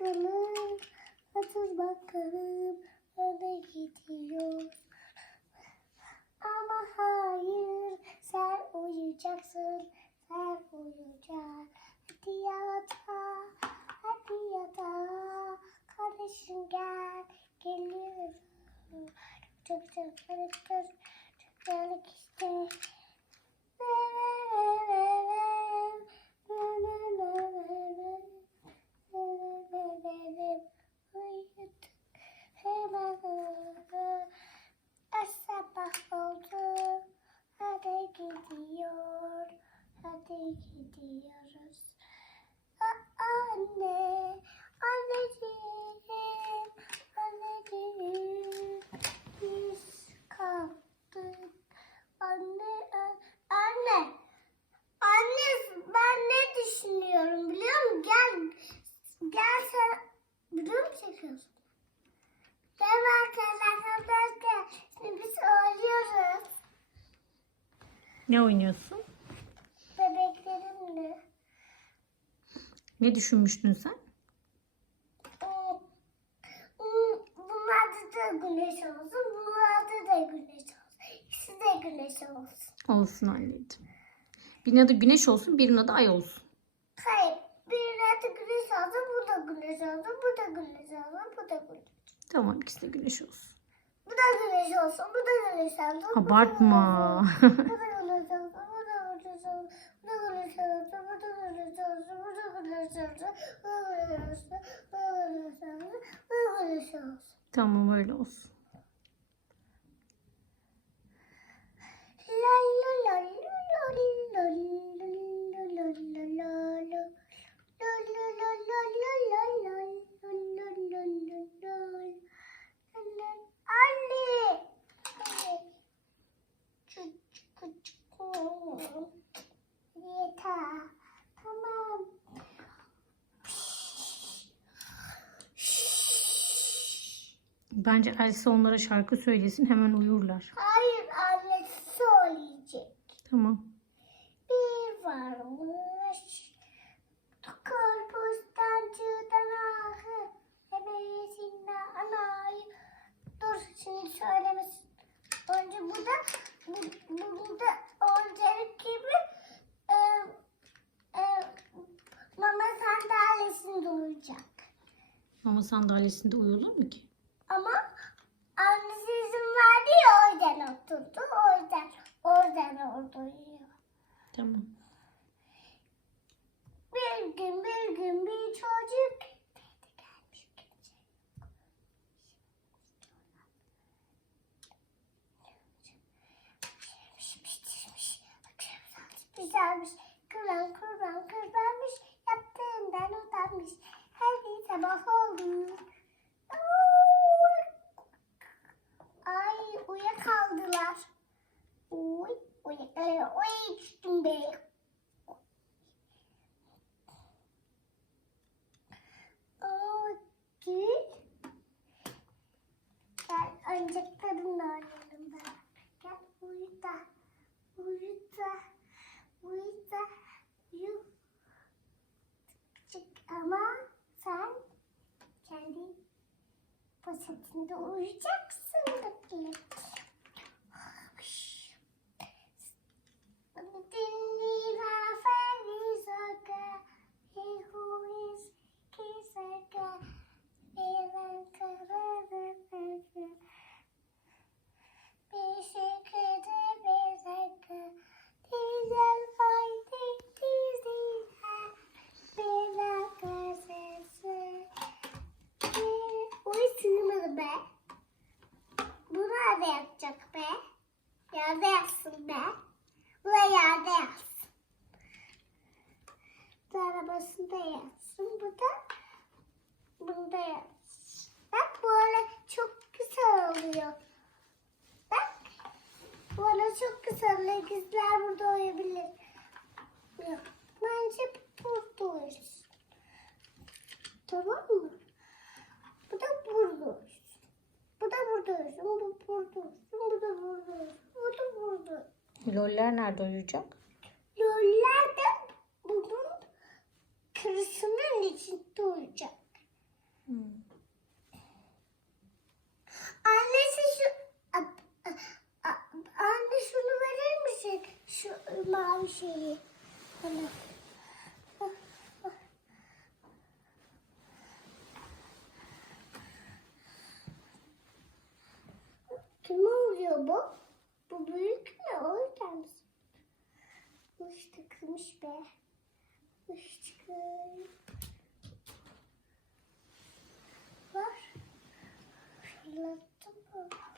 bakalım. Otur bakalım. Öne gidiyor. Ama hayır. Sen uyuyacaksın. Sen uyuyacaksın. Hadi yatağa. Hadi yatağa. Kardeşim gel. Geliyorum. Çok çok çok çok çok işte. Sabah oldu. Hadi gidiyor. Hadi gidiyoruz. A- Anne, anneciğim, anneciğim, biz kalktık. Anne, an- anne, anne ben ne düşünüyorum biliyor musun? Gel, gel sen, biliyor musun çekiyorsun? Gel arkadaşlar, gel. Şimdi biz oynuyoruz. Ne oynuyorsun? Bebeklerimle. Ne düşünmüştün sen? Hmm, Bunlarda da güneş olsun, bunlarda da güneş olsun. İkisi de güneş olsun. Olsun anneciğim. Birinin adı güneş olsun, birinin adı ay olsun. Hayır, bir adı güneş olsun, bu da güneş olsun, bu da güneş olsun, bu da güneş. Tamam ikisi de güneş olsun. Bu da güneş olsun, bu da güneş olsun. Abartma. olsun, Bu da tamam öyle olsun. Bence Elsa onlara şarkı söylesin hemen uyurlar. Hayır anne söyleyecek. Tamam. Bir varmış Karpuzdancıdan ahı Emeğesinde anayı Dur şimdi söylemesin Önce bu da bu, bu da olacak gibi e, e, Mama sandalyesinde uyuyacak Ama sandalyesinde uyulur mu ki? Ama annesi izin verdi ya o yüzden oturdu o yüzden o yüzden orada uyuyor Tamam. Bir gün bir gün bir çocuk gelmiş Güzelmiş, kıran kurban kırbanmış, yaptığından utanmış. Her gün sabah oldu. Oy. Ay uyuyakaldılar. Uy, uyuyakalıyor. Uy düştüm be. Aa, gül. Gel oyuncaklarımla oynayalım ben. Gel uyu da. Uyu da. Uyu da. Uyu. Küçük ama sen kendi poşetinde uyuyacaksın bakayım. Dinleyin aferin sokağa. He who is Kisaka. Even kararı Bir şekilde bir dakika. Dizel fayda diziler. Bir dakika sesi. Bir... Uy sığmadı be. Bu nerede yatacak be? Yerde yatsın be. Bu da yerde yatsın. Bu da arabasında yatsın. Bu da bunda yatsın. Bak bu ara çok güzel oluyor. Bak. Bu ara çok güzel oluyor. Kızlar burada uyuyabilir. Yok. Bence burada uyursun. Tamam mı? Bu da burada uyursun. Bu da burada uyursun. Bu burada uyursun. Bu da burada uyursun. Bu da burada. Loller nerede uyuyacak? Loller de bunun kırısının içinde uyuyacak. Annesi şu a- a- a- anne şunu verir misin? Şu mavi şeyi. Bana. Kim oluyor bu? Bu büyük mü? O yüzden mi? Uç tıkmış be. Var. Fırlattım baba.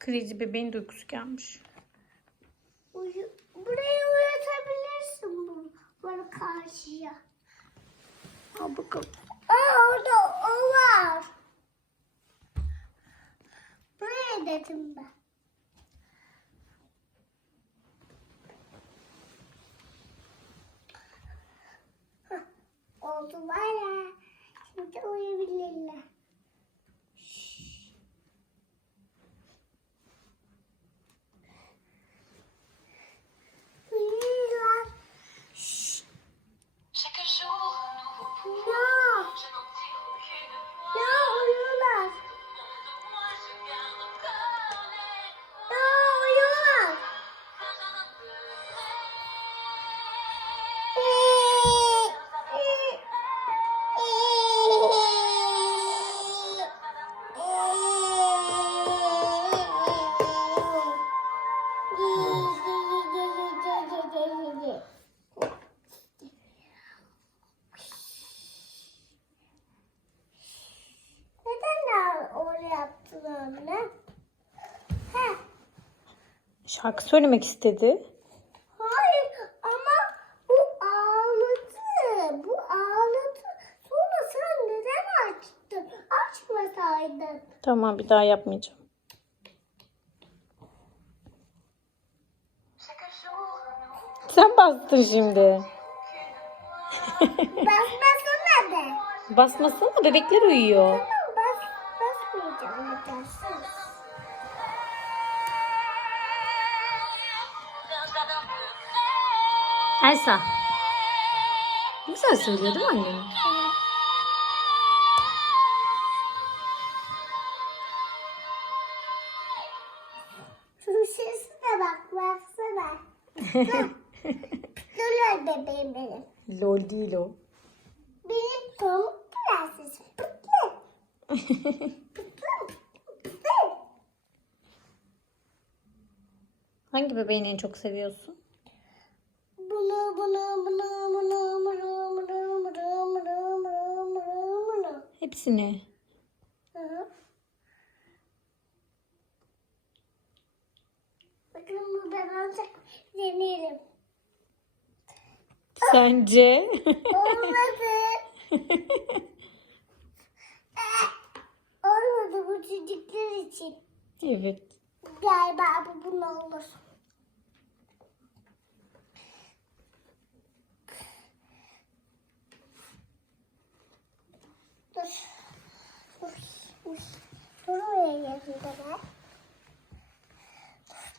Krizi bebeğin de uykusu gelmiş. Uyu, buraya uyatabilirsin bunu. Böyle karşıya. Al bakalım. Aa orada o var. Buraya dedim ben. Şarkı söylemek istedi. Hayır ama bu ağladı. Bu ağladı. Sonra sen neden açtın? Açmasaydın. Tamam bir daha yapmayacağım. Sen bastın şimdi. Basmasana de. Basmasana bebekler uyuyor. Elsa. Güzel söylüyor değil mi annem? Şu sesine bak, baksana. Dur bebeğim benim. Lol değil o. Benim pamuk prensesim. Pıtlı. Pıtlı. Pıtlı. Hangi bebeğini en çok seviyorsun? Hepsini. Hı. Bakın bu ben olacak. Deneyelim. Sence? Olmadı. Olmadı bu çocuklar için. evet. Galiba bu bunu olur. Dur. Dur. Dur. Durmuyor yerinde be.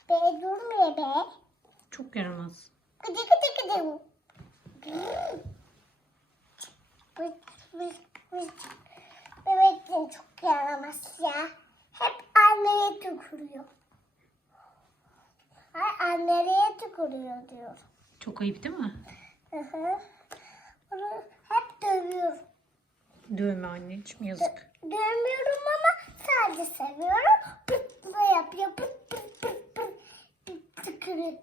Be durmuyor be. Çok yaramaz. Bıt bıt bıt. Bebeklerin çok yaramaz ya. Hep anneye tükürüyor. Ay anneye tükürüyor diyor. Çok ayıp değil mi? Hı hı. Onu hep dövüyorum. Dövme anneciğim yazık. Dövmüyorum ama sadece seviyorum. Pırtla yapıyor. Pırt pırt pırt pırt. Pırt tıkırı.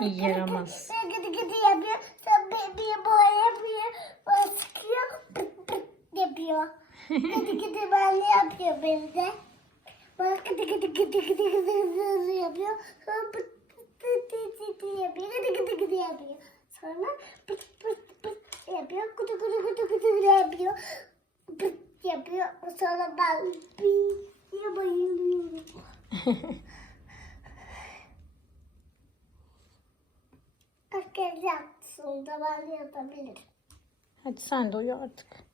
Yaramaz. Gıdı gıdı yapıyor. Sonra bir boya yapıyor. Boya sıkıyor. Pırt pırt yapıyor. Gıdı gıdı böyle yapıyor beni de. Bana gıdı gıdı gıdı gıdı gıdı gıdı yapıyor. Sonra pırt pırt pırt pırt yapıyor. Gıdı gıdı gıdı yapıyor. Sonra pırt pırt yapıyor. Gıdı gıdı gıdı gıdı gıdı yapıyor. Pıt yapıyor. Sonra ben bir diye bayılıyorum. Kaç kez yaptın da ben yapabilirim. Hadi sen de uyu artık.